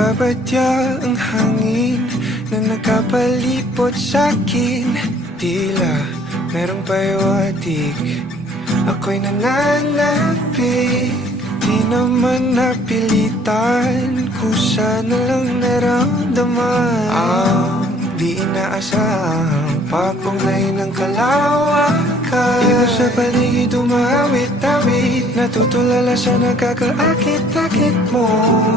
Nababadya ang hangin na nakapalipot sa'kin. Tila merong pahiwatig, ako'y nananapig. Di naman napilitan, kusa na lang naramdaman. Di inaasahang papunay ng kalawakan. Iba sa paligid umawit-awit, natutulala sa nakakaakit-akit mo.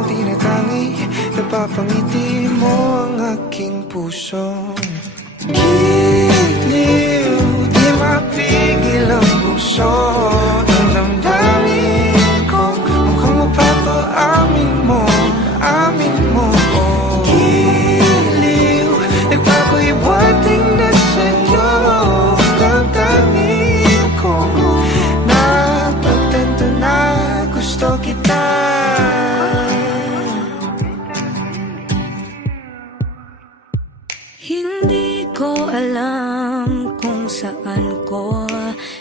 Tinatangi, napapangiti mo ang aking puso. Giliw, di mapigil ang puso. Ang damdamin ko, mukhang mapapaamin mo, amin mo. Giliw, nagpapahiwating na sa'yo. Damdamin ko, napagtanto na gusto kita. Hindi ko alam kung saan ko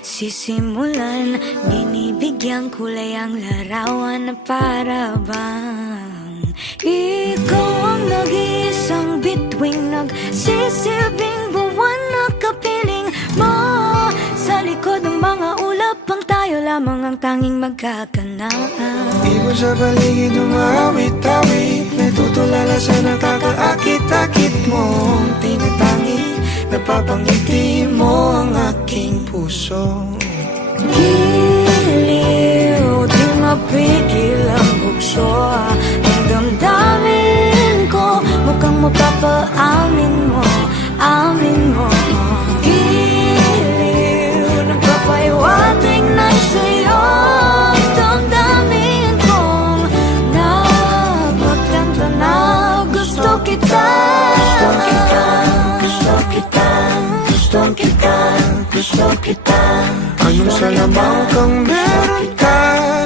sisimulan. Binibigyan kulay ang larawan na para bang ikaw ang nag-iisang bituing, nagsisilbing buwan na kapiling mo. Sa likod ng mga ulap, ang tayo lamang ang tanging magkakanaan. Ibon sa paligid umawit-awit, natutulala sa nakakaakit-akit mo. Tinatangi, napapangiti mo ang aking puso. Giliw, di mapigil ang bukso. Ang damdamin ko, mukhang mapapaamin mo, amin mo. Giliw, nagpapahiwatig na sa'yo. Ang damdamin kong napagtanto na gusto kita. Gusto kita, gusto kita, gusto kita, gusto kita. Anong salamang kang meron ka,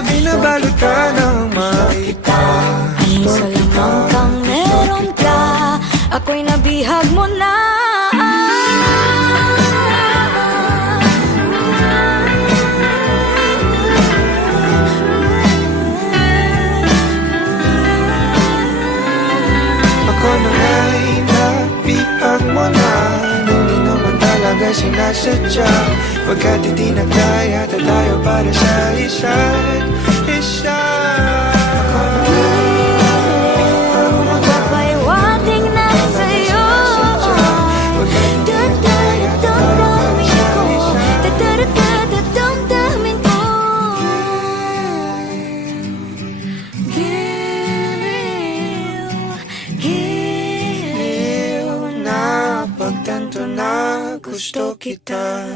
binabalot ka ng makita. Anong salamang kang meron ka, ako'y nabihag mo na. Ako na nga'y nabihag mo na, nung di naman talaga sinasadya. Pagkat hindi nagdaya tayo para sa isa't isa. Nagpapahiwatig na sa'yo. Damdamin ko. Giliw, giliw, Napagtanto na gusto kita.